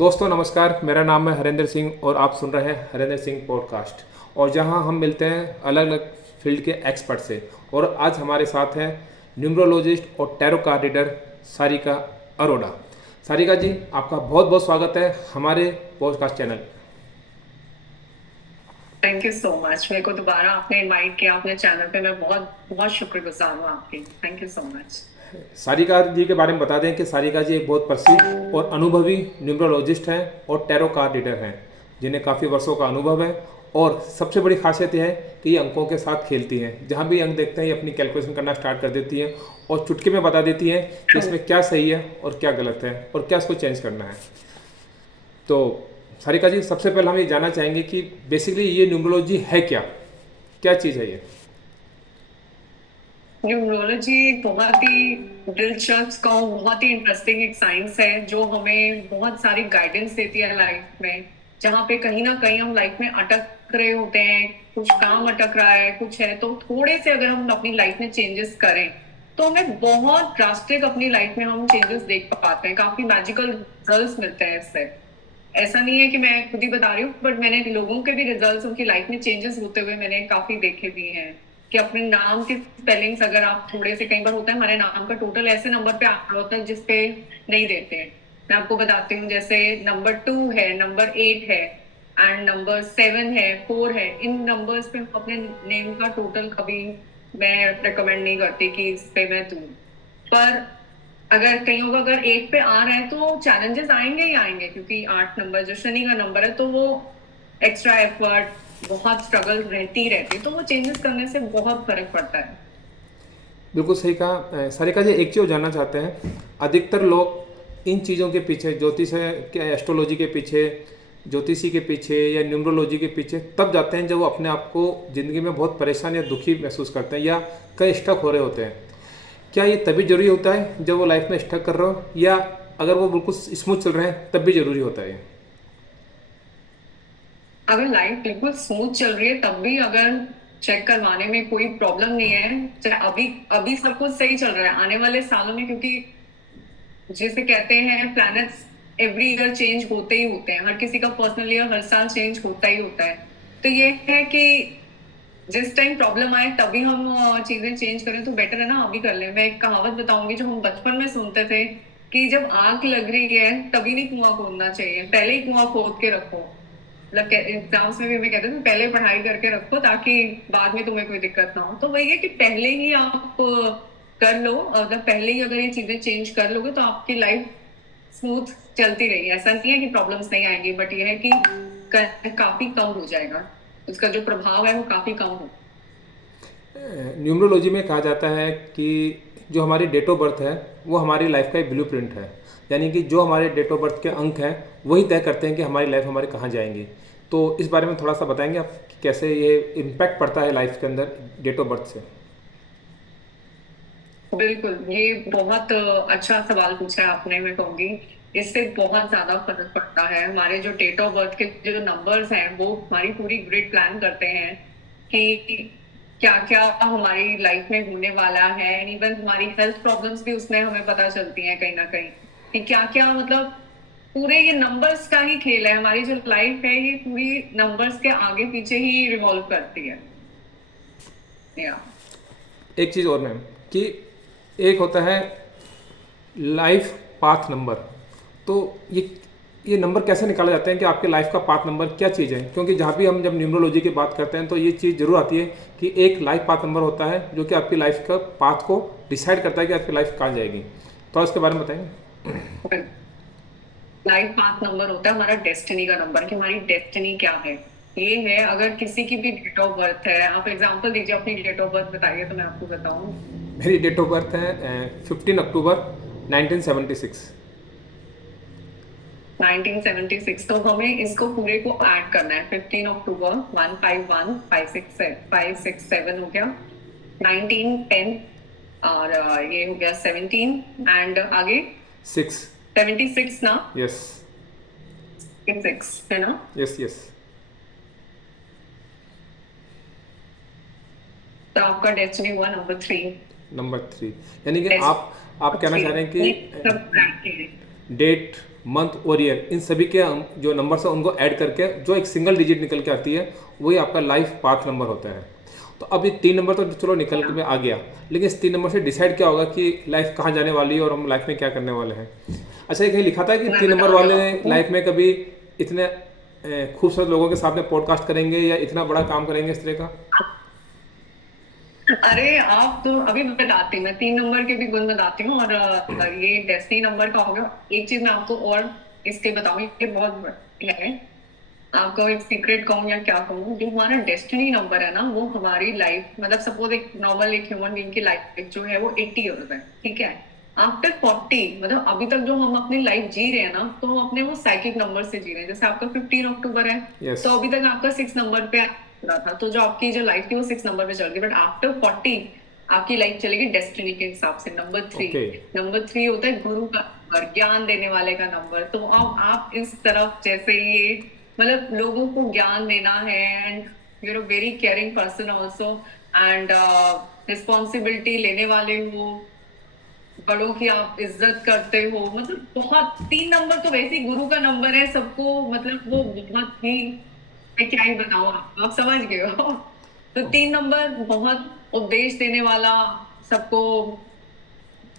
दोस्तों नमस्कार, मेरा नाम है हरेंद्र सिंह और आप सुन रहे हैं हरेंद्र सिंह पॉडकास्ट। और जहां हम मिलते हैं अलग अलग फील्ड के एक्सपर्ट से। और आज हमारे साथ हैं न्यूमरोलॉजिस्ट और tarot card reader Sarika Arora. Sarika ji, आपका बहुत बहुत स्वागत है हमारे podcast channel. Thank you so much. मेरे को दोबारा आपने इनवाइट किया अपने चैनल पे। मैं बहुत बहुत शुक्रगुजार हूँ आपकी। Thank you so much. Sarika ji के बारे में बता दें कि सारिका जी एक बहुत प्रसिद्ध और अनुभवी न्यूमरोलॉजिस्ट हैं और टैरो कार्ड रीडर हैं, जिन्हें काफ़ी वर्षों का अनुभव है। और सबसे बड़ी खासियत यह है कि ये अंकों के साथ खेलती हैं। जहाँ भी अंक देखते हैं ये अपनी कैलकुलेशन करना स्टार्ट कर देती हैं और चुटकी में बता देती हैं कि ट्रू। इसमें क्या सही है और क्या गलत है और क्या इसको चेंज करना है। तो सारिका जी, सबसे पहले हम ये जानना चाहेंगे कि बेसिकली ये न्यूमरोलॉजी है क्या, क्या चीज़ है ये? न्यूमरोलॉजी बहुत ही दिलचस्प का बहुत ही इंटरेस्टिंग एक साइंस है जो हमें बहुत सारी गाइडेंस देती है लाइफ में। जहाँ पे कहीं ना कहीं हम लाइफ में अटक रहे होते हैं, कुछ काम अटक रहा है, कुछ है, तो थोड़े से अगर हम अपनी लाइफ में चेंजेस करें तो हमें बहुत ड्रास्टिक अपनी लाइफ में हम चेंजेस देख पाते हैं। काफी मैजिकल रिजल्ट्स मिलते हैं इससे। ऐसा नहीं है कि मैं खुद ही बता रही हूँ, बट मैंने लोगों के भी रिजल्ट्स, उनकी लाइफ में चेंजेस होते हुए मैंने काफी देखे भी हैं। कि अपने नाम के स्पेलिंग्स अगर आप थोड़े से, कई बार होता है हमारे नाम का टोटल ऐसे नंबर पे आ रहा होता है जिसपे नहीं देते हैं। मैं आपको बताती हूँ, जैसे नंबर 2 है, नंबर 8 है एंड नंबर 7 है, 4 है। इन नंबर्स पे हम अपने नेम का टोटल कभी मैं रिकमेंड नहीं करती कि इस पे मैं दूं। पर अगर कईयों का अगर 8 पे आ रहा है तो चैलेंजेस आएंगे ही आएंगे, क्योंकि 8 नंबर जो शनि का नंबर है, तो वो एक्स्ट्रा एफर्ट, बहुत स्ट्रगल रहती है, तो वो चेंजेस करने से बहुत फर्क पड़ता है। बिल्कुल सही कहा। सारिका जी, एक चीज़ जानना चाहते हैं, अधिकतर लोग इन चीज़ों के पीछे, ज्योतिष है क्या, एस्ट्रोलॉजी के पीछे, ज्योतिषी के पीछे या न्यूमरोलॉजी के पीछे तब जाते हैं जब वो अपने आप को ज़िंदगी में बहुत परेशान या दुखी महसूस करते हैं या कहीं स्टक हो रहे होते हैं। क्या ये तभी ज़रूरी होता है जब वो लाइफ में स्टक कर रहे हो, या अगर वो बिल्कुल स्मूथ चल रहे हैं तब भी ज़रूरी होता है? अगर लाइफ बिल्कुल स्मूथ चल रही है तब भी अगर चेक करवाने में कोई प्रॉब्लम नहीं है, चाहे अभी अभी सब कुछ सही चल रहा है, आने वाले सालों में, क्योंकि जिसे कहते हैं प्लैनेट्स एवरी ईयर चेंज होते ही होते हैं, हर किसी का पर्सनल ईयर हर साल चेंज होता ही होता है। तो ये है कि जिस टाइम प्रॉब्लम आए तभी हम चीजें चेंज करें तो बेटर है ना, अभी कर लें। मैं एक कहावत बताऊंगी जो हम बचपन में सुनते थे कि जब आग लग रही है तभी नहीं कुआं खोदना चाहिए, पहले ही कुआं खोद के रखो। मतलब एग्जाम्स में भी हमें कहते थे पहले पढ़ाई करके रखो ताकि बाद में तुम्हें कोई दिक्कत ना हो। तो वही है कि पहले ही आप कर लो, अगर पहले ही अगर ये चीजें चेंज कर लोगे तो आपकी लाइफ स्मूथ चलती रही। ऐसा नहीं है कि प्रॉब्लम्स नहीं आएंगी, बट ये है कि काफी कम हो जाएगा, उसका जो प्रभाव है वो काफी कम हो। न्यूमरोलॉजी में कहा जाता है कि जो हमारी डेट ऑफ बर्थ है वो हमारी लाइफ का एक ब्लूप्रिंट है। यानी कि जो हमारे डेट ऑफ बर्थ के अंक हैं वही तय करते हैं कि हमारी लाइफ हमारे कहाँ जाएंगी। तो इस बारे में थोड़ा सा बताएंगे आप कि कैसे ये इम्पैक्ट पड़ता है लाइफ के अंदर डेट ऑफ बर्थ से? बिल्कुल, ये बहुत अच्छा सवाल पूछा है आपने। मैं कहूंगी इससे बहुत ज्यादा फर्क पड़ता है। हमारे जो डेट ऑफ बर्थ के जो नंबर्स हैं वो हमारी पूरी ग्रिड प्लान करते हैं कि क्या क्या हमारी लाइफ में होने वाला है। इवन हमारी हेल्थ प्रॉब्लम्स भी उसमें हमें पता चलती हैं कहीं ना कहीं, कि क्या क्या, मतलब पूरे ये नंबर्स का ही खेल है। हमारी जो लाइफ है ये पूरी नंबर्स के आगे पीछे ही रिवॉल्व करती है। या एक चीज़ और मैम, कि एक होता है लाइफ पाथ नंबर। तो ये नंबर कैसे निकाला जाता है कि आपके लाइफ का पाथ नंबर क्या चीज़ है? क्योंकि जहाँ भी हम जब न्यूमरोलॉजी की बात करते हैं तो ये चीज़ जरूर आती है कि एक लाइफ पाथ नंबर होता है जो कि आपकी लाइफ का पाथ को डिसाइड करता है कि आपकी लाइफ कहाँ जाएगी। तो इसके बारे में बताएंगे? लाइफ पाथ नंबर होता है हमारा डेस्टिनी का नंबर, कि हमारी डेस्टिनी क्या है। ये है, अगर किसी की भी डेट ऑफ बर्थ है, आप एग्जांपल दीजिए, अपनी डेट ऑफ बर्थ बताइए तो मैं आपको बताऊं। मेरी डेट ऑफ बर्थ है 15 अक्टूबर 1976। 1976, तो हमें इसको पूरे को ऐड करना है। 15 अक्टूबर, 151, 567 हो गया, 1910, और ये हो गया 17, एंड आगे सिक्स। 76 ना, यस। 6 है ना। Yes yes. तो आपका डेस्टिनी हुआ नंबर 3। नंबर 3। यानी कि आप कहना चाह रहे हैं सब कि correct है। डेट मंथ और ईयर, इन सभी के जो नंबर्स हैं उनको ऐड करके जो एक सिंगल डिजिट निकल के आती है वही आपका लाइफ पाथ नंबर होता है। तो अब ये 3 नंबर तो चलो निकल के में आ गया, लेकिन इस 3 नंबर से डिसाइड क्या होगा कि लाइफ कहाँ जाने वाली है और हम लाइफ में क्या करने वाले हैं। अच्छा, ये कहीं लिखा था कि मैं 3 बता नंबर रही वाले हूँ आपको। लाइफ में कभी इतने खूबसूरत लोगों के सामने पॉडकास्ट करेंगे या इतना बड़ा काम करेंगे इस तरह का? अरे आप तो अभी बताती हूँ, मैं 3 नंबर के भी गुण बताती हूँ। और ये डेस्टिनी नंबर का हो गया। एक चीज मैं आपको और इसके बताऊंगी, ये बहुत है, आपको एक सीक्रेट कहूँ या क्या कहूँ, जो हमारा डेस्टिनी नंबर है ना, वो हमारी लाइफ, मतलब सपोज एक नॉर्मल एक ह्यूमन बीइंग की लाइफ जो है वो 80 ईयर्स है, ठीक है। आफ्टर 40, मतलब अभी तक जो हम अपनी लाइफ जी रहे हैं ना, तो हम अपने वो साइकिक नंबर से जी रहे हैं। जैसे आपका 15 अक्टूबर है, यस। तो अभी तक आपका 6 नंबर पे रहा था, तो जो आपकी जो लाइफ थी वो 6 नंबर पे चल रही। बट आफ्टर 40 आपकी लाइफ चलेगी डेस्टिनी के हिसाब से। Number 3, okay. नंबर 3 होता है गुरु का नंबर, ज्ञान देने वाले का नंबर। तो अब आप इस तरफ, जैसे ये मतलब लोगों को ज्ञान देना है, and you know very caring person also, and responsibility लेने वाले हो, बड़ों की आप इज्जत करते हो, मतलब बहुत। 3 नंबर तो वैसे ही गुरु का नंबर है सबको, मतलब वो बहुत ही, मैं क्या ही बताऊं आपको, आप समझ गए हो। तो 3 नंबर बहुत उपदेश देने वाला, सबको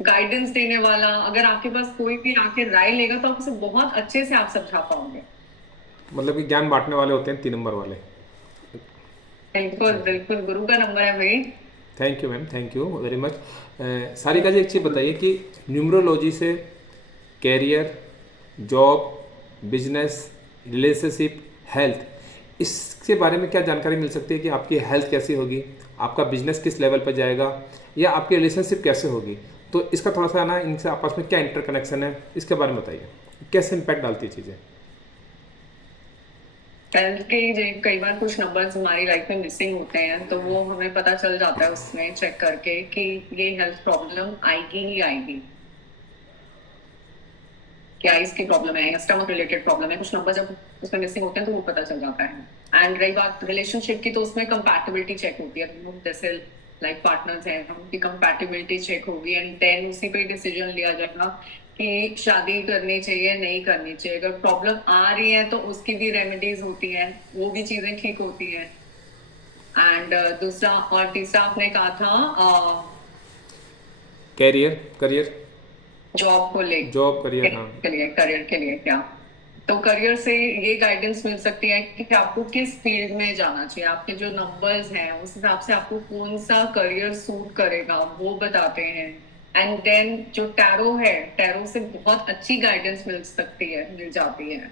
गाइडेंस देने वाला। अगर आपके पास कोई भी आके राय लेगा तो आप उसे बहुत अच्छे से आप समझा पाओगे। मतलब कि ज्ञान बांटने वाले होते हैं 3 नंबर वाले। बिल्कुल बिल्कुल, गुरु का नंबर है भाई। Thank you ma'am, thank you very much. Sarika ji, एक चीज़ बताइए कि न्यूमरोलॉजी से career, job, business, relationship, health, इसके बारे में क्या जानकारी मिल सकती है कि आपकी हेल्थ कैसी होगी, आपका बिजनेस किस लेवल पर जाएगा, या आपकी रिलेशनशिप कैसे होगी? तो इसका थोड़ा सा ना, इनसे आपस में क्या इंटरकनेक्शन है, इसके बारे में बताइए, कैसे इम्पैक्ट डालती है चीज़ें। हेल्थ के कई बार कुछ नंबर्स हमारी लाइफ में मिसिंग होते हैं, तो वो हमें पता चल जाता है उसमें चेक करके कि ये हेल्थ प्रॉब्लम आएगी ही आएगी। क्या इसकी प्रॉब्लम है या स्टमक रिलेटेड प्रॉब्लम है, कुछ नंबर जब उसमें मिसिंग होते हैं तो वो पता चल जाता है। एंड रही बात रिलेशनशिप की, तो उसमें कंपैटिबिलिटी चेक होती है। हम जैसे लाइफ पार्टनर्स हैं, उनकी कंपैटिबिलिटी चेक होगी, एंड देन उसी पे डिसीजन लिया जाएगा कि शादी करनी चाहिए नहीं करनी चाहिए। अगर प्रॉब्लम आ रही है तो उसकी भी रेमेडीज होती हैं, वो भी चीजें ठीक होती हैं। एंड दूसरा और तीसरा आपने कहा था कैरियर, करियर, जॉब को जॉब, करियर, हाँ। करियर के लिए क्या, तो करियर से ये गाइडेंस मिल सकती है कि आपको किस फील्ड में जाना चाहिए। आपके जो नंबर्स हैं उस हिसाब से आपको कौन सा करियर सूट करेगा वो बताते हैं। एंड देन जो टैरो है, टैरो से बहुत अच्छी गाइडेंस मिल सकती है, मिल जाती है।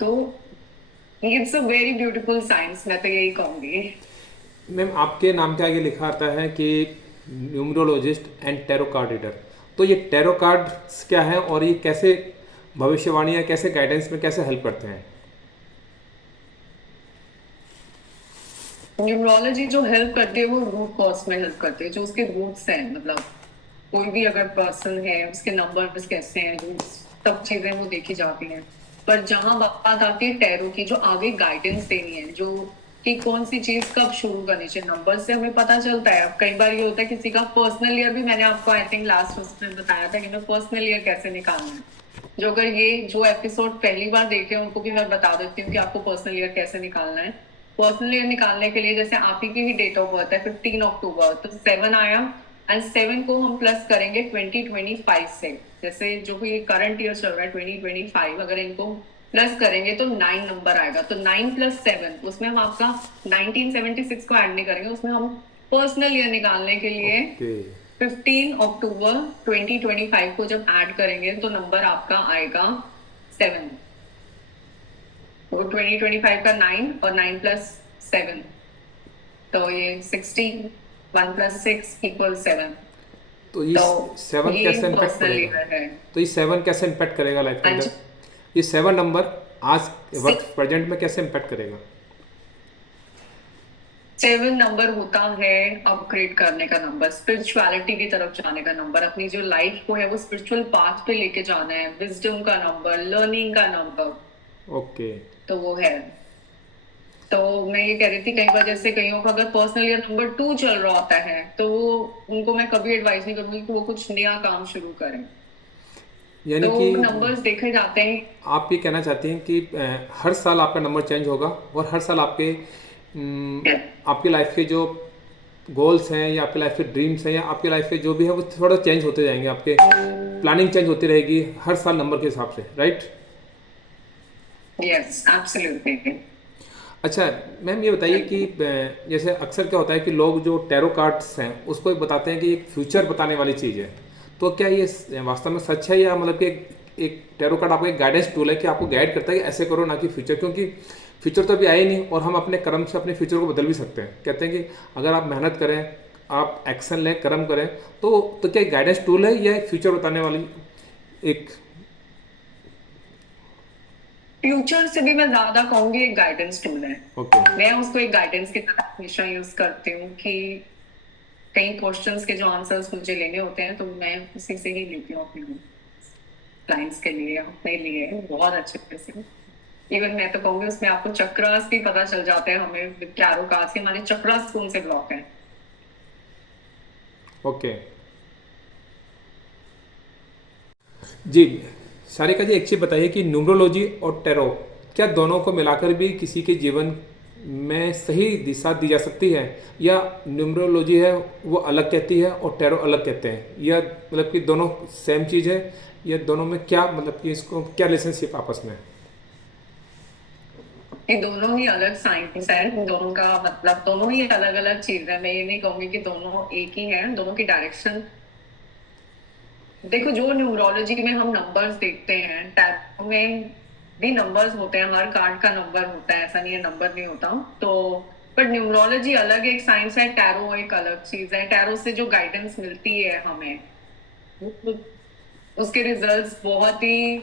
तो it's a very beautiful science, मैं तो यही कहूंगी। मैम, आपके नाम के आगे लिखा आता है कि numerologist and tarot card reader. तो ये टैरो कार्ड्स क्या है और ये कैसे भविष्यवाणी या कैसे गाइडेंस में कैसे हेल्प करते हैं? न्यूमरोलॉजी जो हेल्प करती है वो रूट कॉज में हेल्प करती है, जो उसके रूट्स हैं। मतलब कोई भी अगर पर्सन है, उसके नंबर्स कैसे हैं, जो सब चीजें वो देखी जाती हैं। पर जहां बात आती है टैरो की, जो आगे गाइडेंस देनी है, जो कि कौन सी चीज कब शुरू करनी चाहिए, नंबर से हमें पता चलता है। अब कई बार ये होता है किसी का पर्सनल ईयर भी, मैंने आपको आई थिंक लास्ट उसमें बताया था कि मैं पर्सनल ईयर कैसे निकालना है। जो अगर ये जो एपिसोड पहली बार देखे हैं उनको भी मैं बता देती हूँ कि आपको पर्सनल ईयर कैसे निकालना है। पर्सनल ईयर निकालने के लिए जैसे आप ही की ही डेट ऑफ बर्थ है 15 अक्टूबर, तो 7 आया, एंड 7 को हम प्लस करेंगे 2025 से। जैसे जो भी करंट ईयर चल रहा है 2025, अगर इनको प्लस करेंगे तो 9 नंबर आएगा। तो 9 + 7, उसमें हम आपका 1976 को ऐड नहीं करेंगे, उसमें हम पर्सनल ईयर निकालने के लिए ओके। 15 अक्टूबर 2025 को जब ऐड करेंगे तो नंबर आपका आएगा 7। तो 2025 का 9 और 9 + 7, तो ये 60, 1 + 6 = 7। तो ये तो 7 ये कैसे इम्पैक्ट पर्सनल करेगा? ईयर है। तो ये 7 कैसे इम्पैक्ट करेगा लाइफ के अंदर? आज ये 7 नंबर आज वक्त 6 प्रेजेंट में कैसे इम्पैक्ट करेगा? 7 नंबर होता है अपग्रेड करने का नंबर, स्पिरिचुअलिटी की तरफ जाने का नंबर, अपनी जो लाइफ को है वो स्पिरिचुअल पाथ पे लेके जाना है, विजडम का नंबर, लर्निंग का नंबर, ओके। तो वो है। तो मैं ये कह रही थी, कई बार जैसे कईयों का अगर पर्सनल ईयर नंबर 2 चल रहा होता है, तो उनको मैं कभी एडवाइस नहीं करूंगी कि वो कुछ नया काम शुरू करें। यानी तो कि नंबर्स देखे जाते हैं। आप ये कहना चाहती हैं कि हर साल आपका नंबर चेंज होगा और हर साल आपके आपकी लाइफ के जो गोल्स हैं या आपकी लाइफ के ड्रीम्स हैं या आपकी लाइफ के जो भी है वो थोड़ा चेंज होते जाएंगे, आपके प्लानिंग चेंज होती रहेगी हर साल नंबर के हिसाब से, राइट? Yes, absolutely. अच्छा मैम, ये बताइए कि जैसे अक्सर क्या होता है कि लोग जो टैरो कार्ड्स हैं उसको बताते हैं कि एक फ्यूचर बताने वाली चीज़ है, तो क्या ये वास्तव में सच है, या मतलब कि एक टैरो कार्ड आपका एक गाइडेंस टूल है कि आपको गाइड करता है कि ऐसे करो ना कि फ्यूचर, क्योंकि फ्यूचर तो अभी आया ही नहीं और हम अपने कर्म से अपने फ्यूचर को बदल भी सकते हैं। कहते हैं कि अगर आप मेहनत करें, आप एक्शन लें, कर्म करें, तो क्या एक गाइडेंस टूल है या एक फ्यूचर बताने वाली एक? फ्यूचर से भी मैं ज्यादा कहूंगी एक गाइडेंस टूल है। ओके। मैं उसको एक गाइडेंस की तरह हमेशा यूज करती हूँ कि कई क्वेश्चंस के जो आंसर्स मुझे लेने होते हैं तो मैं उसी से ही लेती हूँ अपने क्लाइंट्स के लिए, अपने लिए बहुत अच्छे से। इवन मैं तो कहूंगी उसमें आपको चक्रास भी पता चल जाते हैं हमें टैरो कार्ड से, हमारे चक्रास कौन से ब्लॉक हैं। ओके जी। सारिका जी, एक चीज़ बताइए कि न्यूमरोलॉजी और टैरो, क्या दोनों को मिलाकर भी किसी के जीवन में सही दिशा दी जा सकती है, या न्यूमरोलॉजी है वो अलग कहती है और टैरो अलग कहते हैं, या मतलब कि दोनों सेम चीज़ है, या दोनों में क्या मतलब कि इसको क्या रिलेशनशिप आपस में? ये दोनों ही अलग साइंस है, दोनों का मतलब दोनों ही अलग अलग चीज है। मैं ये नहीं कहूंगी कि दोनों एक ही है, दोनों की डायरेक्शन। देखो, जो न्यूमरोलॉजी में हम नंबर्स देखते हैं, टैरो में भी नंबर्स होते हैं, हर कार्ड का नंबर होता है, ऐसा नहीं है नंबर नहीं होता। तो पर न्यूमरोलॉजी अलग एक साइंस है, टैरो एक अलग चीज है। टैरो से जो गाइडेंस मिलती है हमें, उसके रिजल्ट्स बहुत ही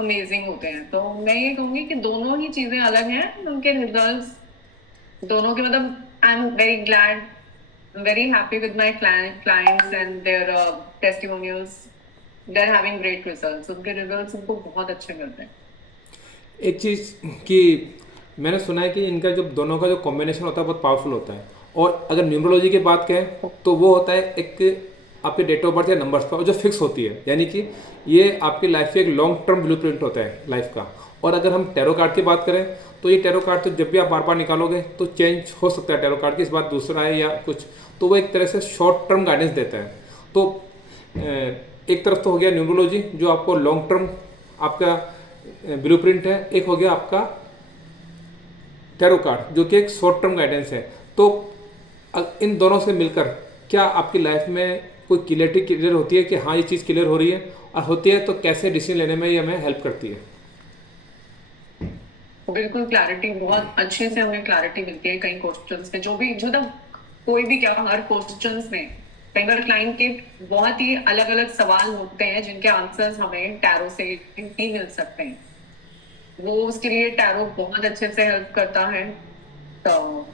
अमेजिंग होते हैं। तो मैं ये कहूंगी कि दोनों ही चीजें अलग हैं, उनके रिजल्ट्स दोनों के मतलब I am very glad, very happy with my clients and their testimonials. They're having great results. उनके results उनको बहुत अच्छे मिलते हैं। एक चीज़ कि मैंने सुना है कि इनका जो दोनों का जो कॉम्बिनेशन होता है बहुत पावरफुल होता है, और अगर न्यूमरोलॉजी की बात करें तो वो होता है एक आपके डेट ऑफ बर्थ या नंबर्स पर जो फिक्स होती है, यानी कि ये आपकी लाइफ के एक लॉन्ग टर्म ब्लूप्रिंट होता है लाइफ का। और अगर हम टैरो कार्ड की बात करें तो ये टैरो कार्ड तो जब भी आप बार बार निकालोगे तो चेंज हो सकता है टैरो कार्ड की, इस बार दूसरा है या कुछ, तो वो एक तरह से शॉर्ट टर्म गाइडेंस देता है। तो एक तरफ तो हो गया न्यूमरोलॉजी जो आपको लॉन्ग टर्म आपका ब्लूप्रिंट है, एक हो गया आपका टैरो कार्ड जो कि एक शॉर्ट टर्म गाइडेंस है। तो इन दोनों से मिलकर क्या आपकी लाइफ में कोई क्लियरिटी क्लियर होती है कि हाँ ये चीज़ क्लियर हो रही है, और होती है तो कैसे डिसीजन लेने में ये हमें हेल्प करती है? बिल्कुल, क्लैरिटी बहुत अच्छे से हमें क्लैरिटी मिलती है कई क्वेश्चंस में, जो भी जो तब कोई भी क्या, हर क्वेश्चंस में कई बार क्लाइंट के बहुत ही अलग अलग सवाल होते हैं जिनके आंसर्स हमें टैरो से ही मिल सकते हैं। वो उसके लिए टैरो बहुत अच्छे से हेल्प करता है। तो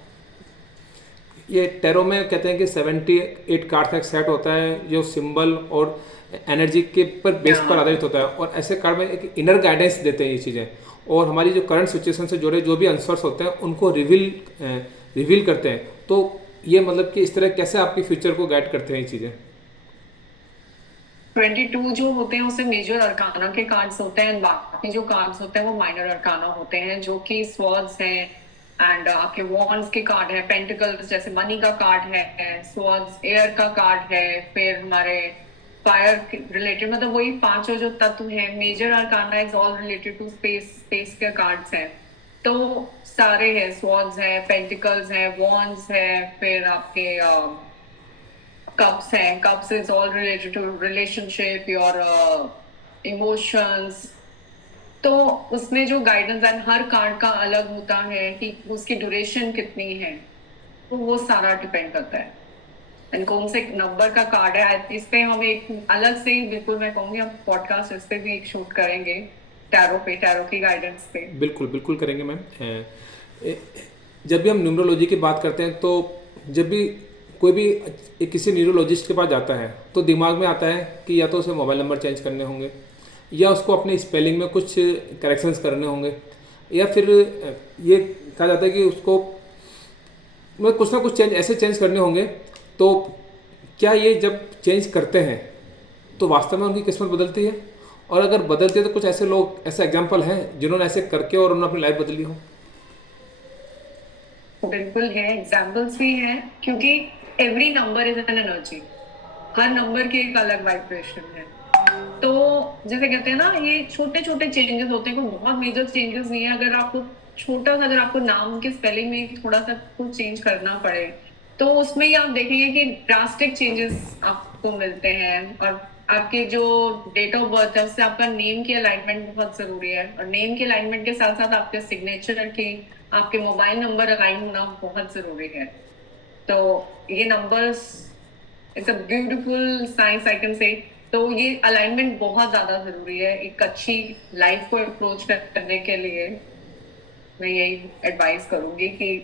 ये टैरो में कहते हैं कि 78 कार्ड का एक सेट होता है जो सिंबल और एनर्जी के पर बेस पर आधारित होता है, और ऐसे कार्ड में एक इनर गाइडेंस देते हैं ये चीज़ें, और हमारी जो करंट सिचुएशन से जुड़े जो भी आंसर्स होते हैं उनको रिवील करते हैं। तो ये मतलब कि इस तरह कैसे आपकी फ्यूचर को गाइड करते हैं ये चीज़ें? 22 जो होते हैं उसे मेजर अरकाना के कार्ड्स होते हैं, बाकी जो कार्ड्स होते हैं वो माइनर अरकाना होते हैं, जो कि स्वॉर्ड्स हैं एंड आपके वॉन्ड्स के कार्ड है, पेंटिकल्स जैसे मनी का कार्ड है, स्वॉर्ड्स एयर का कार्ड है, फिर हमारे फायर रिलेटेड मतलब वही पांचों जो तत्व हैं। Major arcana is all related to space, space के कार्ड्स हैं। तो सारे हैं, स्वॉर्ड्स है, पेंटिकल्स है, वॉन्ड्स है, फिर आपके कप्स हैं। Cups is all related to relationship, your emotions. तो उसमें जो गाइडेंस एंड हर कार्ड का अलग होता है कि उसकी ड्यूरेशन कितनी है, तो वो सारा डिपेंड करता है एंड कौन से नंबर का कार्ड है। इस पे हम एक अलग से ही बिल्कुल मैं कहूंगी हम पॉडकास्ट इस पे भी एक शूट करेंगे, टैरो पे, टैरो की गाइडेंस पे। बिल्कुल बिल्कुल करेंगे मैम। जब भी हम न्यूमरोलॉजी की बात करते हैं तो जब भी कोई भी किसी न्यूरोलॉजिस्ट के पास जाता है तो दिमाग में आता है कि या तो उसे मोबाइल नंबर चेंज करने होंगे, या उसको अपने स्पेलिंग में कुछ करेक्शंस करने होंगे, या फिर ये कहा जाता है कि उसको मतलब कुछ ना कुछ चेंज ऐसे चेंज करने होंगे। तो क्या ये जब चेंज करते हैं तो वास्तव में उनकी किस्मत बदलती है? और अगर बदलते हैं तो कुछ ऐसे लोग, ऐसे एग्जाम्पल हैं जिन्होंने ऐसे करके और उन्होंने अपनी लाइफ बदली हो? बिल्कुल है, एग्जाम्पल्स भी हैं, क्योंकि every number is an energy. Her number की एक अलग वाइब्रेशन है। तो जैसे कहते हैं ना, ये छोटे छोटे चेंजेस होते हैं, कोई बहुत मेजर चेंजेस नहीं है। अगर आपको छोटा सा, अगर आपको नाम के स्पेलिंग में थोड़ा सा कुछ चेंज करना पड़े, तो उसमें ही आप देखेंगे कि ड्रास्टिक चेंजेस आपको मिलते हैं। और आपके जो डेट ऑफ बर्थ है, उससे आपका नेम की अलाइनमेंट बहुत जरूरी है, और नेम के अलाइनमेंट के साथ साथ आपके सिग्नेचर की, आपके मोबाइल नंबर अलाइन होना बहुत जरूरी है। तो ये numbers, it's a beautiful science I can say. तो ये अलाइनमेंट बहुत ज्यादा जरूरी है एक अच्छी लाइफ को अप्रोच करने के लिए। मैं यही एडवाइस करूंगी कि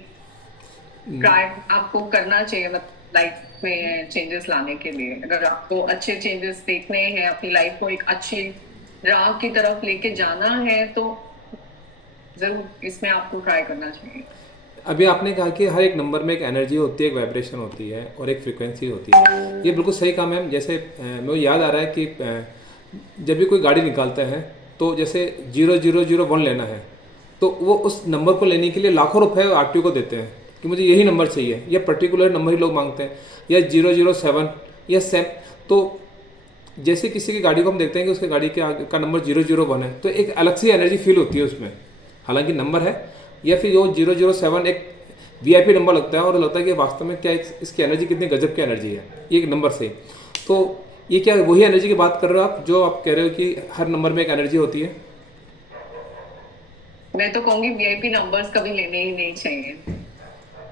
ट्राई आपको करना चाहिए, मतलब लाइफ में चेंजेस लाने के लिए। अगर आपको अच्छे चेंजेस देखने हैं, अपनी लाइफ को एक अच्छी राह की तरफ लेके जाना है, तो जरूर इसमें आपको ट्राई करना चाहिए। अभी आपने कहा कि हर एक नंबर में एक एनर्जी होती है, एक वाइब्रेशन होती है और एक फ्रीक्वेंसी होती है। ये बिल्कुल सही कहा मैम। जैसे मुझे याद आ रहा है कि जब भी कोई गाड़ी निकालता है तो जैसे 0001 लेना है, तो वो उस नंबर को लेने के लिए लाखों रुपए आरटीओ को देते हैं कि मुझे यही नंबर चाहिए, या पर्टिकुलर नंबर ही लोग मांगते हैं, या 007 या सेम। तो जैसे किसी की गाड़ी को हम देखते हैं कि उसके गाड़ी के आगे का नंबर 001 है, तो एक अलग सी एनर्जी फील होती है उसमें, हालांकि नंबर है। या फिर वो 007 एक वीआईपी नंबर लगता है और लगता है कि वास्तव में क्या इसकी एनर्जी कितनी गजब की एनर्जी है, ये एक नंबर से। तो ये क्या वही एनर्जी की बात कर रहे हो आप, जो आप कह रहे हो कि हर नंबर में एक एनर्जी होती है? मैं तो कहूंगी वीआईपी नंबर्स कभी लेने ही नहीं चाहिए,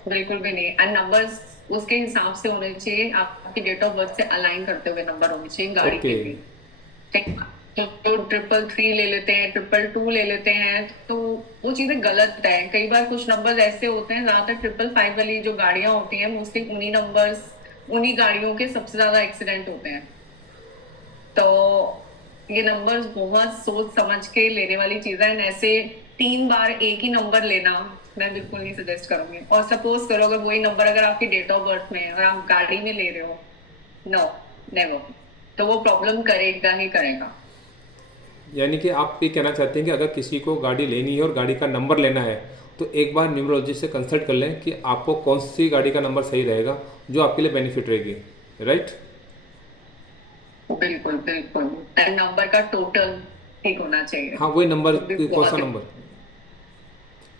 बिल्कुल भी नहीं। एंड नंबर्स उसके हिसाब से होने चाहिए, आपकी डेट ऑफ बर्थ से अलाइन करते हुए नंबर होने चाहिए गाड़ी ओके। के भी। तो 333 ले लेते हैं, 222 ले लेते हैं, तो वो चीजें गलत है। कई बार कुछ नंबर ऐसे होते हैं, ज्यादातर 555 वाली जो गाड़ियां होती हैं, मोस्टली उन्हीं नंबर्स, उन्हीं गाड़ियों के सबसे ज्यादा एक्सीडेंट होते हैं। तो ये नंबर्स बहुत सोच समझ के लेने वाली चीज है। ऐसे 3 बार एक ही नंबर लेना मैं बिल्कुल नहीं सजेस्ट करूंगी। और सपोज करो अगर वही नंबर अगर आपकी डेट ऑफ बर्थ में है और आप गाड़ी में ले रहे हो, नो, नेवर, तो वो प्रॉब्लम करेगा ही करेगा। यानी कि आप ये कहना चाहते हैं कि अगर किसी को गाड़ी लेनी है और गाड़ी का नंबर लेना है, तो एक बार न्यूमरोलॉजिस्ट से कंसल्ट कर लें कि आपको कौन सी गाड़ी का नंबर सही रहेगा, जो आपके लिए बेनिफिट रहेगी, राइट? बिल्कुल बिल्कुल। एंड नंबर का टोटल ठीक होना चाहिए। हाँ, वही नंबर, वो भी कौन सा बहुत, नंबर।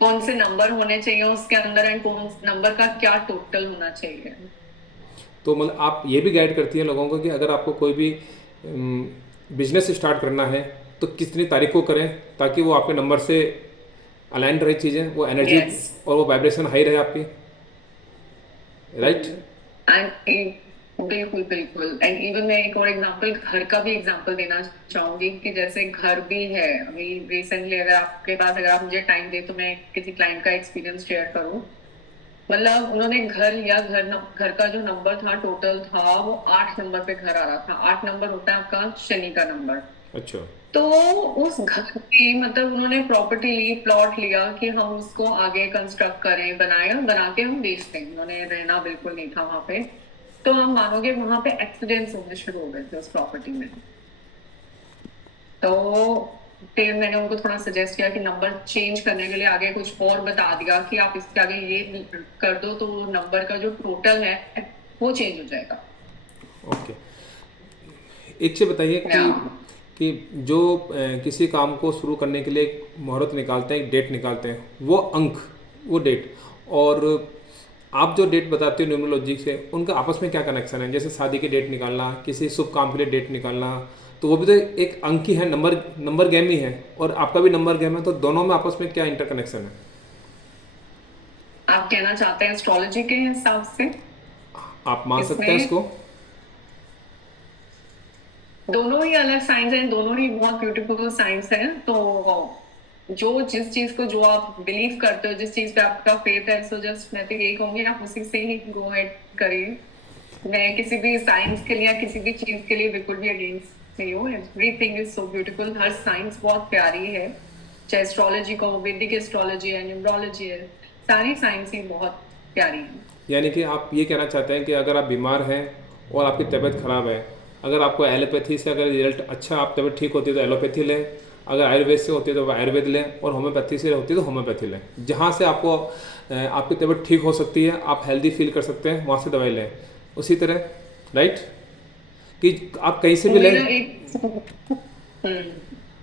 कौन से नंबर होने चाहिए उसके अंदर, एंड कौन नंबर का क्या टोटल होना चाहिए। तो मतलब आप ये भी गाइड करती हैं लोगों को कि अगर आपको कोई भी बिजनेस स्टार्ट करना है तो कितनी तारीख को करें, ताकि वो आपके नंबर से अलाइन रहे चीज़ें, वो एनर्जी यस। और वो वाइब्रेशन हाई रहे आपकी, राइट? एंड बिल्कुल बिल्कुल। एंड इवन मैं एक और एग्जांपल, घर का भी एग्जांपल देना चाहूंगी कि जैसे घर भी है। अभी रिसेंटली अगर आपके पास, अगर आप मुझे टाइम दे तो मैं किसी क्लाइंट का एक्सपीरियंस शेयर करूं। मतलब उन्होंने घर लिया, घर का जो नंबर था टोटल था, वो 8 नंबर पे घर आ रहा था। 8 नंबर होता है आपका शनि का नंबर। अच्छा। तो उस घर की, मतलब उन्होंने प्रॉपर्टी ली, प्लॉट लिया कि हम उसको आगे कंस्ट्रक्ट करें, बनाए और बना के हम बेच दें। उन्होंने रहना बिल्कुल नहीं था वहां पे। तो हम मानोगे वहां पे एक्सीडेंट्स होने शुरू हो गए थे उस प्रॉपर्टी में। तो फिर मैंने उनको थोड़ा सजेस्ट किया कि नंबर चेंज करने के लिए आगे कुछ और बता दिया कि आप इसके आगे ये कर दो, तो नंबर का जो टोटल है वो चेंज हो जाएगा। ओके। एक चीज़ बताइए या कि जो किसी काम को शुरू करने के लिए एक मुहूर्त निकालते हैं, एक डेट निकालते हैं, वो अंक, वो डेट, और आप जो डेट बताते हो न्यूमरोलॉजी से, उनका आपस में क्या कनेक्शन है? जैसे शादी की डेट निकालना, किसी शुभ काम के लिए डेट निकालना, तो वो भी तो एक अंक ही है, नंबर गेम ही है, और आपका भी नंबर गेम है, तो दोनों में आपस में क्या इंटरकनेक्शन है? आप कहना चाहते हैं एस्ट्रोलॉजी के हिसाब से? आप मान सकते हैं इसमें इसको? दोनों ही अलग साइंस हैं, दोनों ही बहुत ब्यूटीफुल साइंस हैं। तो जो जिस चीज को, जो आप बिलीव करते हो, जिस चीज पे आपका फेथ है, सो जस्ट मैं तो यही कहूंगी आप उसी से ही गो अहेड करिए। मैं किसी भी साइंस के लिए या किसी भी चीज के लिए बिल्कुल भी अगेंस्ट नहीं हूँ। Everything is so beautiful, her science बहुत प्यारी है। चाहे एस्ट्रोलॉजी को, वैदिक एस्ट्रोलॉजी है, न्यूमरोलॉजी है, सारी साइंस ही बहुत प्यारी है। यानी कि आप ये कहना चाहते हैं कि अगर आप बीमार हैं और आपकी तबीयत खराब है, अगर आपको एलोपैथी से अगर रिजल्ट अच्छा, आप तबीयत ठीक होती है तो एलोपैथी लें, अगर आयुर्वेद से होती है तो आयुर्वेद लें, और होम्योपैथी से होती है तो होम्योपैथी लें। जहाँ से आपको आपकी तबीयत ठीक हो सकती है, आप हेल्दी फील कर सकते हैं, वहाँ से दवाई लें। उसी तरह, राइट, कि आप कहीं से भी लें। मेरा एक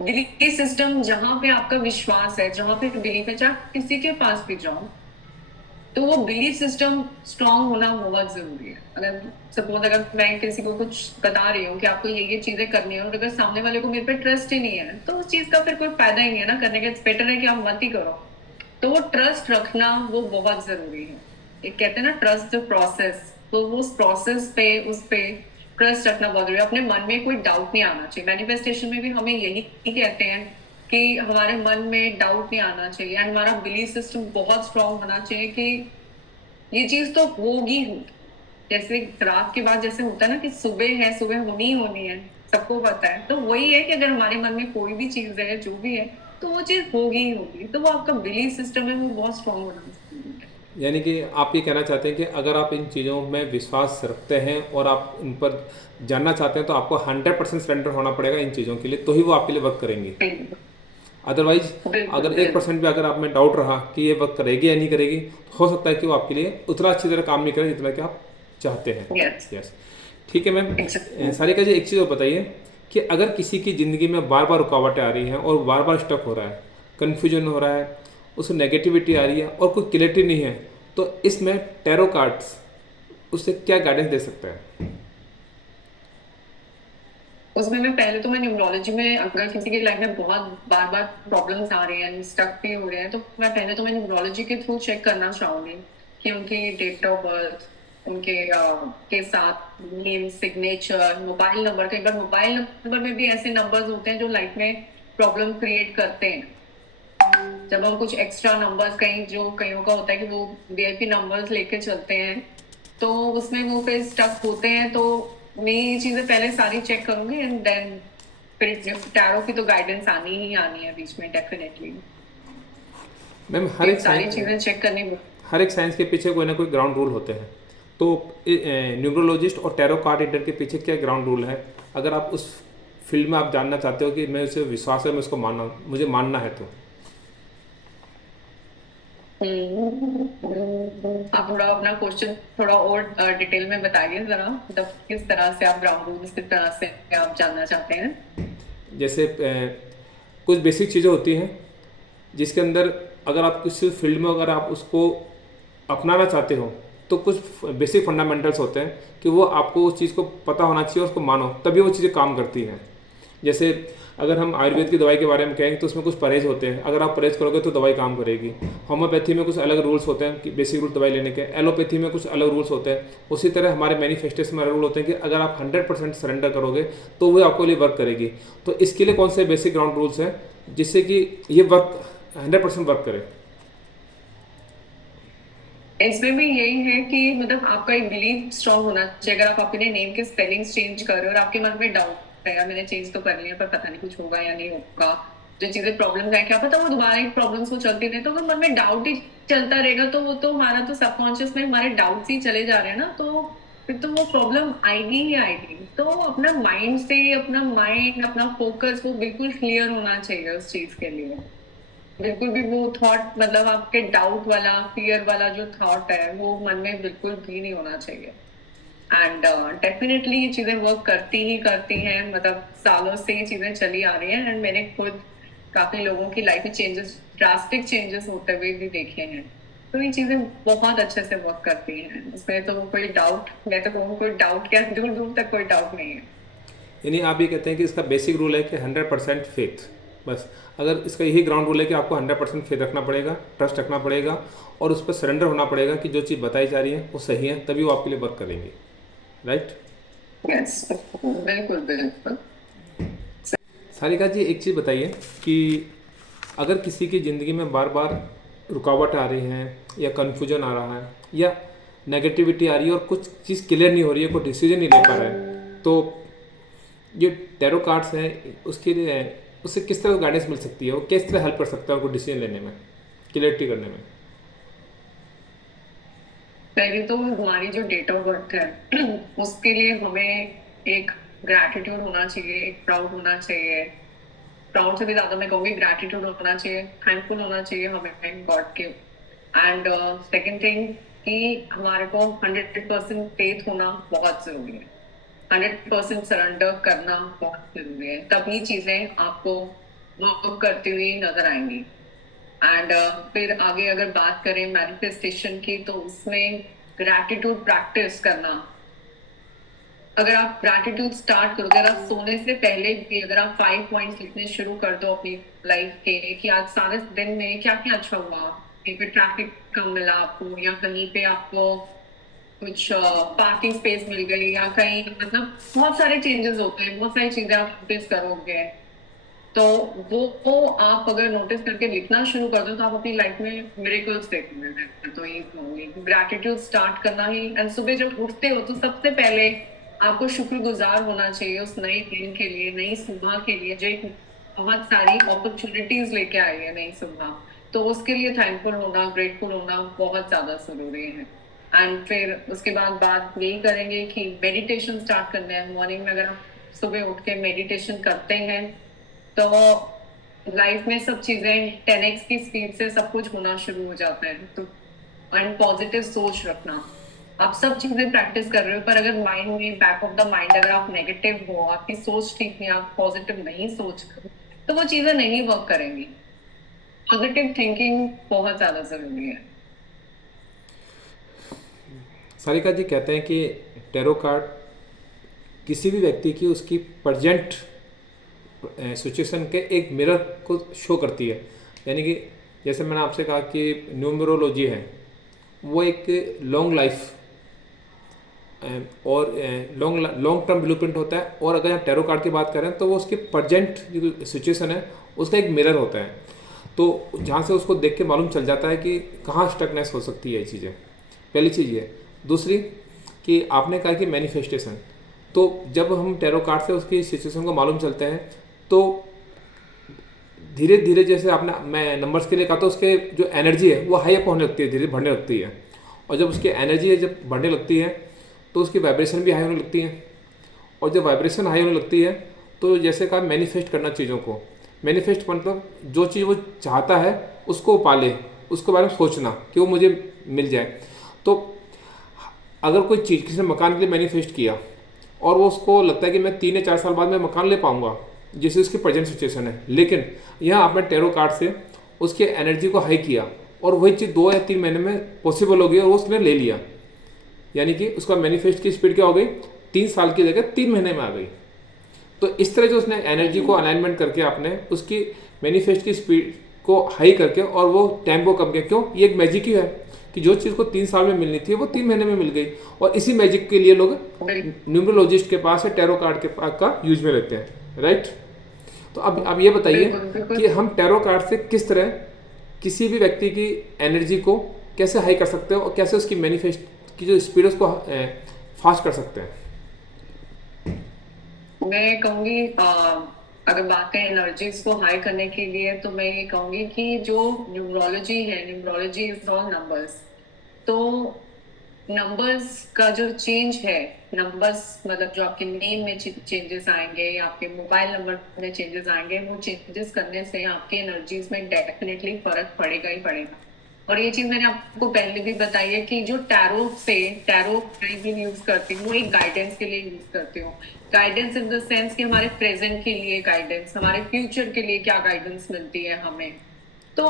बिलीफ सिस्टम, जहां पे आपका विश्वास है, जहां पे बिलीफ है, चाहे किसी के पास भी जाओ, तो वो बिलीफ सिस्टम स्ट्रांग होना बहुत जरूरी है। अगर सपोज अगर मैं किसी को कुछ बता रही हूँ कि आपको ये चीजें करनी है, और अगर सामने वाले को मेरे पे ट्रस्ट ही नहीं है, तो उस चीज का फिर कोई फायदा ही नहीं है ना करने का। बेटर है कि आप मत ही करो। तो वो ट्रस्ट रखना वो बहुत जरूरी है। एक कहते हैं ना, ट्रस्ट द प्रोसेस। तो वो उस प्रोसेस पे, उस पे ट्रस्ट रखना बहुत जरूरी है। अपने मन में कोई डाउट नहीं आना चाहिए। मैनिफेस्टेशन में भी हमें यही कहते हैं कि हमारे मन में डाउट नहीं आना चाहिए, एंड हमारा बिलीफ सिस्टम बहुत स्ट्रांग होना चाहिए कि ये चीज तो होगी ही। जैसे रात के बाद जैसे होता है ना कि सुबह है, सुबह होनी ही होनी है, सबको पता है। तो वही है कि अगर हमारे मन में कोई भी चीज है, जो भी है, तो वो चीज होगी ही होगी। तो वो आपका बिलीफ सिस्टम है, वो बहुत स्ट्रांग होना चाहिए। यानी कि आप ये कहना चाहते हैं कि अगर आप इन चीज़ों में विश्वास रखते हैं और आप इन पर जानना चाहते हैं, तो आपको 100% सरेंडर होना पड़ेगा इन चीज़ों के लिए, तो ही वो आपके लिए वर्क करेंगी। बिल्कुल अदरवाइज बिल्कुल अगर 1% बिल्कुल। भी अगर आप में डाउट रहा कि ये वर्क करेगी या नहीं करेगी, तो हो सकता है कि वो आपके लिए उतना अच्छी तरह काम नहीं करे जितना कि आप चाहते हैं। यस, यस, ठीक है मैम। एग्जैक्टली। सारिका जी, एक चीज़ और बताइए कि अगर किसी की ज़िंदगी में बार बार रुकावटें आ रही हैं और बार बार स्टक हो रहा है, कन्फ्यूजन हो रहा है, उसमें नेगेटिविटी आ रही है और कोई क्लैरिटी नहीं है, तो इसमें टैरो कार्ड्स उससे क्या गाइडेंस दे सकता है? उसमें मैं पहले तो मैं न्यूमरोलॉजी में, अगर किसी की लाइफ में बहुत बार बार प्रॉब्लम्स आ रही हैं, स्टक भी हो रहे हैं, तो मैं पहले तो मैं न्यूमरोलॉजी के थ्रू चेक करना चाहूंगी कि उनकी डेट ऑफ बर्थ, उनके के साथ नेम, सिग्नेचर, मोबाइल नंबर। कई बार मोबाइल नंबर में भी ऐसे नंबर्स होते हैं जो लाइफ में प्रॉब्लम क्रिएट करते हैं। जब हम कुछ एक्स्ट्रा नंबर्स, कहीं जो कईयों का होता है कि वो वीआईपी नंबर्स लेके चलते हैं, तो उसमें वो फिर स्टक होते हैं। तो मैं ये चीजें पहले सारी चेक करूंगी, एंड देन फिर टैरो की तो गाइडेंस आनी ही आनी है बीच में, डेफिनेटली। मैम, ये सारी चीजें चेक करनी। हर एक साइंस के पीछे कोई ना कोई ग्राउंड रूल होते हैं। तो न्यूमरोलॉजिस्ट और टैरो कार्ड रीडर के पीछे क्या ग्राउंड रूल है? अगर आप उस फील्ड में आप जानना चाहते हो कि मैं उसे विश्वास है, मैं उसको मानना, मुझे मानना है, तो आप थोड़ा अपना क्वेश्चन थोड़ा और डिटेल में बताइए जरा, मतलब किस तरह से आप ग्राउंड रूल्स, किस तरह से आप जानना चाहते हैं। जैसे कुछ बेसिक चीज़ें होती हैं जिसके अंदर अगर आप किसी फील्ड में अगर आप उसको अपनाना चाहते हो, तो कुछ बेसिक फंडामेंटल्स होते हैं कि वो आपको उस चीज़ को पता होना चाहिए और उसको मानो, तभी वो चीज़ें काम करती हैं। जैसे अगर हम आयुर्वेद की दवाई के बारे में कहेंगे तो उसमें कुछ परहेज होते हैं, अगर आप परहेज करोगे तो दवाई काम करेगी। होम्योपैथी में कुछ अलग रूल्स होते हैं कि बेसिक रूल दवाई लेने के, एलोपैथी में कुछ अलग रूल्स होते हैं। उसी तरह हमारे मैनिफेस्टेशन में अलग रूल होते हैं कि अगर आप 100% सरेंडर करोगे तो वो आपके लिए वर्क करेगी। तो इसके लिए कौन से बेसिक ग्राउंड रूल्स हैं जिससे कि ये वर्क 100% वर्क करे? इसमें भी यही है कि मतलब आपका एक बिलीफ स्ट्रांग होना चाहिए। अगर आप अपने नेम के स्पेलिंग्स चेंज कर रहे हो और आपके मन में डाउट है, यार मैंने चेंज तो कर लिया पर पता नहीं कुछ होगा या नहीं होगा, जो चीजें प्रॉब्लम है, क्या पता वो दोबारा एक प्रॉब्लम्स को चलती रहे। तो अगर मन में डाउट ही चलता रहेगा, तो वो तो हमारा तो सबकॉन्शियस में हमारे डाउट्स ही चले जा रहे हैं ना, तो फिर तो वो प्रॉब्लम आएगी ही आएगी। तो अपना माइंड से, अपना माइंड, अपना फोकस वो बिल्कुल क्लियर होना चाहिए उस चीज के लिए। बिल्कुल भी वो थॉट, मतलब आपके डाउट वाला, फियर वाला जो थॉट है, वो मन में बिल्कुल भी नहीं होना चाहिए। एंड डेफिनेटली ये चीजें वर्क करती ही करती हैं। मतलब सालों से ये चीजें चली आ रही हैं, एंड मैंने खुद काफी लोगों की लाइफ में चेंजेस, ड्रास्टिक चेंजेस होते हुए भी देखे हैं। तो ये चीजें बहुत अच्छे से वर्क करती हैं, इसमें तो कोई डाउट, मैं तो कहूँ कोई डाउट क्या, दूर दूर तक कोई डाउट नहीं है। यानी आप ये कहते हैं कि इसका बेसिक रूल है कि 100% फेथ, बस। अगर इसका यही ग्राउंड रूल है कि आपको 100% फेथ रखना पड़ेगा, ट्रस्ट रखना पड़ेगा और उस पर सरेंडर होना पड़ेगा कि जो चीज़ बताई जा रही है वो सही है, तभी वो आपके लिए वर्क करेंगे, राइट? यस, बिल्कुल बिल्कुल। सारिका जी, एक चीज़ बताइए कि अगर किसी की ज़िंदगी में बार बार रुकावट आ रही है या कन्फ्यूजन आ रहा है या नेगेटिविटी आ रही है और कुछ चीज़ क्लियर नहीं हो रही है, कोई डिसीजन नहीं ले पा रहा है, तो ये टैरो कार्ड्स हैं, उसके लिए उससे किस तरह गाइडेंस मिल सकती है? वो किस तरह हेल्प कर सकता है उनको डिसीजन लेने में, क्लियरिटी करने में? पहले तो हमारी जो डेट ऑफ बर्थ है उसके लिए हमें एक ग्रैटिट्यूड होना चाहिए, एक प्राउड होना चाहिए। प्राउड से भी ज्यादा मैं कहूँगी ग्रैटिट्यूड होना चाहिए, थैंकफुल होना चाहिए हमें गॉड के। एंड सेकेंड थिंग कि हमारे को 100% फेथ होना बहुत जरूरी है। 100% सरेंडर करना बहुत जरूरी है, तभी चीजें आपको वर्क करती हुई नजर आएंगी। एंड फिर आगे अगर बात करें मैनिफेस्टेशन की, तो उसमें ग्रैटिट्यूड प्रैक्टिस करना। अगर आप ग्रैटिट्यूड स्टार्ट करोगे, अगर आप सोने से पहले भी अगर आप 5 पॉइंट्स लिखने शुरू कर दो अपनी लाइफ के कि आज सारे दिन में क्या क्या अच्छा हुआ, कहीं पे ट्रैफिक कम मिला आपको, या कहीं पे आपको कुछ पार्किंग स्पेस मिल गई, या कहीं मतलब बहुत सारे चेंजेस होते हैं, बहुत सारी चीजें आप नोटिस करोगे। तो वो आप अगर नोटिस करके लिखना शुरू कर दो तो आप अपनी लाइफ में मिरेकल्स देखोगे। मैं तो ये कहूंगी ग्रैटिट्यूड स्टार्ट करना ही। एंड सुबह जब उठते हो तो सबसे पहले आपको शुक्रगुजार होना चाहिए उस नए दिन के लिए, नई सुबह के लिए, जो एक बहुत सारी अपॉर्चुनिटीज लेके आई है नई सुबह। तो उसके लिए थैंकफुल होना, ग्रेटफुल होना बहुत ज्यादा जरूरी है। एंड फिर उसके बाद बात यही करेंगे कि मेडिटेशन स्टार्ट करना है। मॉर्निंग में अगर आप सुबह उठ के मेडिटेशन करते हैं तो लाइफ में सब चीजें 10x की स्पीड से सब कुछ होना शुरू हो जाता है। तो एंड पॉजिटिव सोच रखना। आप सब चीजें प्रैक्टिस कर रहे हो, पर अगर माइंड में, बैक ऑफ द माइंड अगर आप नेगेटिव हो, आपकी सोच ठीक नहीं, आप पॉजिटिव नहीं सोच, तो वो चीजें नहीं वर्क करेंगी। पॉजिटिव थिंकिंग बहुत ज्यादा जरूरी है। सारिका जी कहते हैं कि टैरो कार्ड किसी भी व्यक्ति की उसकी प्रजेंट सिचुएशन के एक मिरर को शो करती है। यानी कि जैसे मैंने आपसे कहा कि न्यूमरोलॉजी है, वो एक लॉन्ग लाइफ और लॉन्ग टर्म ब्लूप्रिंट होता है। और अगर हम टैरो कार्ड की बात करें तो वो उसके प्रजेंट जो सिचुएशन है उसका एक मिरर होता है। तो जहाँ से उसको देख के मालूम चल जाता है कि कहाँ स्टकनेस हो सकती है ये चीज़ें। पहली चीज़ ये। दूसरी कि आपने कहा कि मैनिफेस्टेशन, तो जब हम टैरो कार्ड से उसकी सिचुएशन को मालूम चलते हैं तो धीरे धीरे, जैसे आपने मैं नंबर्स के लिए कहा, तो उसके जो एनर्जी है वो हाई अप होने लगती है, धीरे बढ़ने लगती है। और जब उसकी एनर्जी है जब बढ़ने लगती है तो उसकी वाइब्रेशन भी हाई होने लगती है। और जब वाइब्रेशन हाई होने लगती है तो जैसे कहा मैनिफेस्ट करना चीज़ों को। मैनिफेस्ट मतलब जो चीज़ वो चाहता है उसको पाले, उसके बारे में सोचना कि वो मुझे मिल जाए। तो अगर कोई चीज़, किसी ने मकान के लिए मैनिफेस्ट किया और वो उसको लगता है कि मैं 3 या 4 साल बाद मैं मकान ले पाऊंगा, जैसे उसकी प्रेजेंट सिचुएशन है, लेकिन यहाँ आपने टैरो कार्ड से उसके एनर्जी को हाई किया और वही चीज़ 2 या 3 महीने में पॉसिबल हो गई और उसने ले लिया। यानी कि उसका मैनिफेस्ट की स्पीड क्या हो गई, 3 साल की जगह 3 महीने में आ गई। तो इस तरह जो उसने एनर्जी को अलाइनमेंट करके आपने उसकी मैनिफेस्ट की स्पीड को हाई करके और वो टाइम को कम किया। क्यों? ये एक मैजिक ही है कि जो चीज़ को 3 साल में मिलनी थी वो 3 महीने में मिल गई। और इसी मैजिक के लिए लोग न्यूमरोलॉजिस्ट के पास या टैरो कार्ड के पास का यूज में लेते हैं, राइट। तो अब ये बताइए कि हम टैरो कार्ड से किस तरह किसी भी व्यक्ति की एनर्जी को कैसे हाई कर सकते हैं और कैसे उसकी मैनिफेस्ट की जो स्पीड है उसको फास्ट कर सकते हैं। मैं कहूंगी अगर बात करें एनर्जीज को हाई करने के लिए, तो मैं ये कहूंगी कि जो न्यूमरोलॉजी है, न्यूमरोलॉजी इज ऑल नंबर्स। तो नंबर्स का जो चेंज है, नंबर्स मतलब जो आपके नेम में चेंजेस आएंगे या आपके मोबाइल नंबर में चेंजेस आएंगे, वो चेंजेस करने से आपके एनर्जीज में डेफिनेटली फर्क पड़ेगा ही पड़ेगा। और ये चीज मैंने आपको पहले भी बताई है कि जो टैरो मैं भी यूज करती हूँ, एक गाइडेंस के लिए यूज करती हूँ। गाइडेंस इन द सेंस कि हमारे प्रेजेंट के लिए गाइडेंस, हमारे फ्यूचर के लिए क्या गाइडेंस मिलती है हमें। तो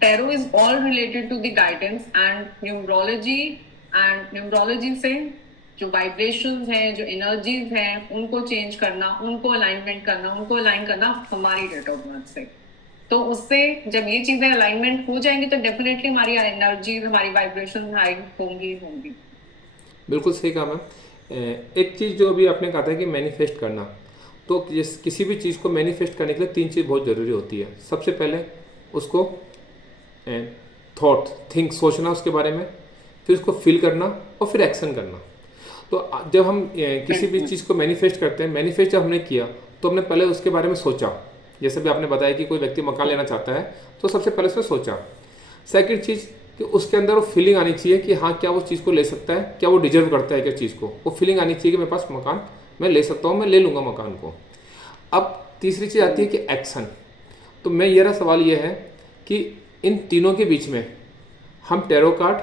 tarot is all related to the guidance and numerology. And numerology से जो वाइब्रेशंस हैं, जो एनर्जीज हैं, उनको चेंज करना, उनको अलाइनमेंट करना, उनको अलाइन करना हमारी डेट ऑफ बर्थ से। तो उससे जब ये चीजें अलाइनमेंट हो जाएंगी तो डेफिनेटली हमारी एनर्जीज, हमारी वाइब्रेशन हाई होंगी। बिल्कुल सही कहा मैम। एक चीज़ जो अभी आपने कहा था कि मैनिफेस्ट करना, तो किसी भी चीज़ को मैनिफेस्ट करने के लिए 3 चीज़ बहुत ज़रूरी होती है। सबसे पहले उसको थिंक सोचना उसके बारे में, फिर उसको फील करना और फिर एक्शन करना। तो जब हम किसी भी चीज़ को मैनिफेस्ट करते हैं, मैनिफेस्ट जब हमने किया तो हमने पहले उसके बारे में सोचा। जैसे भी आपने बताया कि कोई व्यक्ति मकान लेना चाहता है तो सबसे पहले उसने सोचा। सेकंड चीज़ कि उसके अंदर वो फीलिंग आनी चाहिए कि हाँ क्या वो चीज़ को ले सकता है, क्या वो डिजर्व करता है क्या चीज़ को। वो फीलिंग आनी चाहिए कि मेरे पास मकान मैं ले सकता हूँ, मैं ले लूँगा मकान को। अब तीसरी चीज़ आती है कि एक्शन। तो मेरा सवाल ये है कि इन तीनों के बीच में हम टैरो कार्ड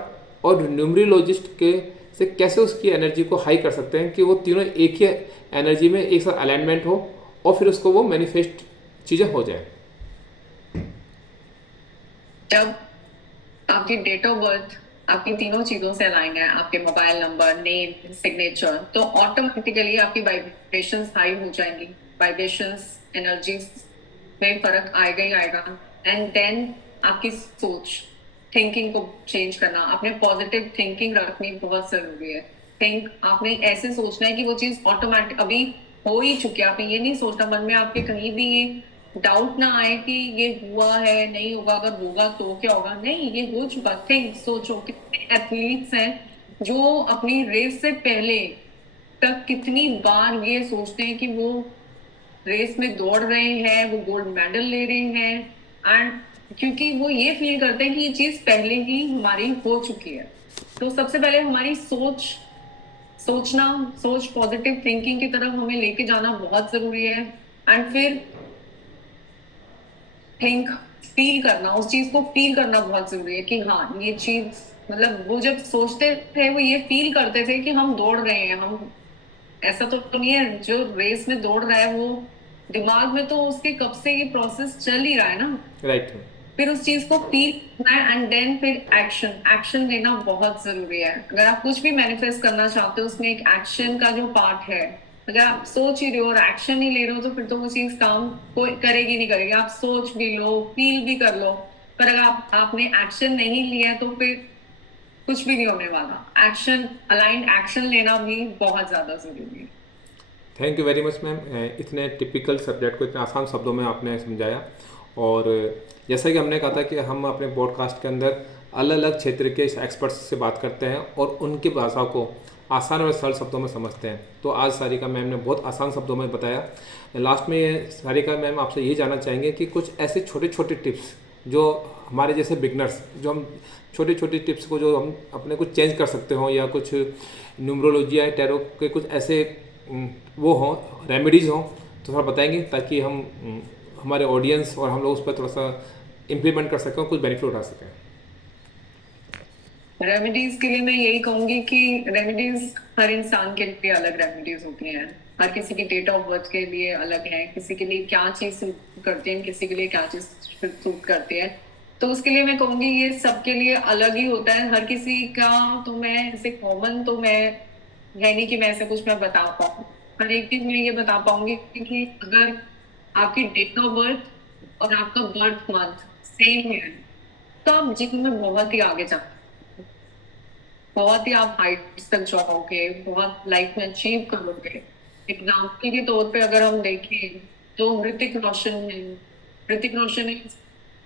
और न्यूमरोलॉजिस्ट के से कैसे उसकी एनर्जी को हाई कर सकते हैं कि वो तीनों एक ही एनर्जी में एक साथ अलाइनमेंट हो और फिर उसको वो मैनिफेस्ट चीज़ें हो जाए। जब आपकी डेट ऑफ बर्थ आपकी तीनों चीजों से अलाइन है, आपके मोबाइल नंबर, नेम, सिग्नेचर, तो ऑटोमेटिकली आपकी वाइब्रेशंस हाई हो जाएंगी। वाइब्रेशंस, एनर्जीज में फर्क आएगा ही आएगा। एंड देन आपकी सोच, थिंकिंग को चेंज करना, आपने पॉजिटिव थिंकिंग रखनी बहुत जरूरी है। थिंक आपने ऐसे सोचना है कि वो चीज ऑटोमेटिक अभी हो ही चुकी है। आपने ये नहीं सोचना मन में आपके कहीं भी ये डाउट ना आए कि ये हुआ है, नहीं होगा, अगर होगा तो क्या होगा। नहीं, ये हो चुका। थिंक, सोचो। कितने एथलीट्स हैं जो अपनी रेस से पहले तक कितनी बार ये सोचते हैं कि वो रेस में दौड़ रहे हैं, वो गोल्ड मेडल ले रहे हैं, एंड क्योंकि वो ये फील करते हैं कि ये चीज पहले ही हमारी हो चुकी है। तो सबसे पहले हमारी सोच पॉजिटिव थिंकिंग की तरफ हमें लेके जाना बहुत जरूरी है। एंड फिर थिंक, फील करना, उस चीज को फील करना बहुत जरूरी है कि हाँ ये चीज, मतलब वो जब सोचते थे वो ये फील करते थे कि हम दौड़ रहे हैं। हम ऐसा तो नहीं है जो रेस में दौड़ रहा है वो दिमाग में तो उसके कब से ये प्रोसेस चल ही रहा है ना। राइट। फिर उस चीज को फील करना है एंड देन फिर एक्शन लेना बहुत जरूरी है। अगर आप कुछ भी मैनिफेस्ट करना चाहते हो उसमें एक एक्शन का जो पार्ट है। अगर आप सोच ही रहे हो और एक्शन नहीं ले रहे हो तो फिर तो वो चीज काम कोई करेगी नहीं करेगी। आप सोच भी लो, फील भी कर लो, पर अगर आपने एक्शन नहीं लिया तो फिर कुछ भी नहीं होने वाला। एक्शन, अलाइंड एक्शन लेना भी बहुत ज्यादा जरूरी है। Thank you very much ma'am, इतने टिपिकल सब्जेक्ट को इतने आसान शब्दों में आपने समझाया। और जैसा कि हमने कहा था कि हम अपने पॉडकास्ट के अंदर अलग अलग क्षेत्र के एक्सपर्ट्स से बात करते हैं और उनकी भाषा को आसान और सरल शब्दों में समझते हैं। तो आज सारिका मैम ने बहुत आसान शब्दों में बताया। लास्ट में सारिका मैम आपसे यही जानना चाहेंगे कि कुछ ऐसे छोटे छोटे टिप्स जो हमारे जैसे बिगनर्स, जो हम छोटी छोटी टिप्स को जो हम अपने कुछ चेंज कर सकते हो, या कुछ न्यूमरोलॉजी या टैरो के कुछ ऐसे वो हों, रेमेडीज़ हों, तो थोड़ा बताएंगे ताकि हम हमारे ऑडियंस और हम लोग उस पर थोड़ा सा इम्प्लीमेंट कर सकें, कुछ बेनिफिट उठा सकें। रेमेडीज के लिए मैं यही कहूंगी कि रेमेडीज हर इंसान के लिए अलग रेमेडीज होती हैं। हर किसी की डेट ऑफ बर्थ के लिए अलग है, किसी के लिए क्या चीज सूट करती है, किसी के लिए क्या चीज सूट करती है। तो उसके लिए मैं कहूंगी ये सबके लिए अलग ही होता है हर किसी का। तो मैं ऐसे कॉमन तो मैं है नहीं कि मैं ऐसा कुछ मैं बता पाऊँ। हर एक चीज मैं ये बता पाऊंगी कि अगर आपकी डेट ऑफ बर्थ और आपका बर्थ मंथ सेम है तो आप जीवन में बहुत ही आगे जा, बहुत ही आप हाइट्स तक जाओगे, बहुत लाइफ में अचीव करोगे। एग्जाम्पल के तौर पे अगर हम देखें तो ऋतिक रोशन है। Hrithik Roshan is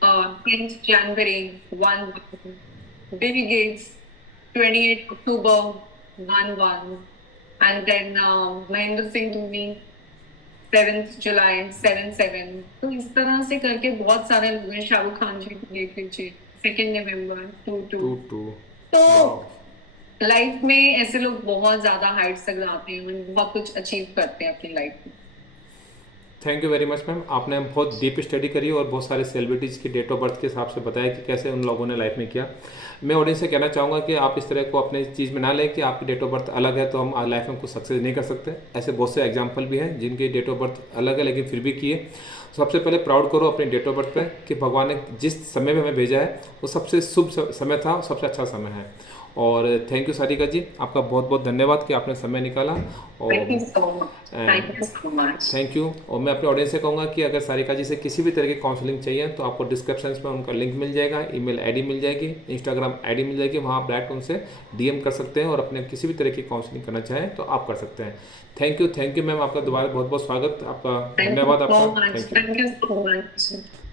10th January 1-1, Bill Gates 28 October 1-1, and then Mahendra Singh Dhoni 7th July 7-7। तो इस तरह से करके बहुत सारे लोग हैं। शाहरुख खान जी को देख लीजिए 2 November 2-2। तो लाइफ में ऐसे लोग बहुत ज्यादा हाइट्स तक जाते हैं, बहुत कुछ अचीव करते हैं अपनी लाइफ में। Thank you very much ma'am, आपने बहुत डीप स्टडी करी और बहुत सारे सेलिब्रिटीज़ की डेट ऑफ बर्थ के हिसाब से बताया कि कैसे उन लोगों ने लाइफ में किया। मैं ऑडियंस से कहना चाहूँगा कि आप इस तरह को अपने चीज़ में ना लें कि आपकी डेट ऑफ बर्थ अलग है तो हम लाइफ में कुछ सक्सेस नहीं कर सकते। ऐसे बहुत से एग्जाम्पल भी हैं जिनकी डेट ऑफ बर्थ अलग है लेकिन फिर भी किए। सबसे पहले प्राउड करो अपनी डेट ऑफ बर्थ पे कि भगवान ने जिस समय में हमें भेजा है वो सबसे शुभ समय था, सबसे अच्छा समय है। और थैंक यू सारिका जी, आपका बहुत बहुत धन्यवाद कि आपने समय निकाला। और थैंक यू। और मैं अपने ऑडियंस से कहूँगा कि अगर सारिका जी से किसी भी तरह की काउंसलिंग चाहिए तो आपको डिस्क्रिप्शन में उनका लिंक मिल जाएगा, ईमेल आईडी मिल जाएगी, इंस्टाग्राम आईडी मिल जाएगी, वहाँ आप डायरेक्ट उनसे डीएम कर सकते हैं और अपने किसी भी तरह की काउंसलिंग करना चाहें तो आप कर सकते हैं। थैंक यू मैम, आपका दोबारा बहुत बहुत स्वागत, आपका धन्यवाद आपका। Thank you so much.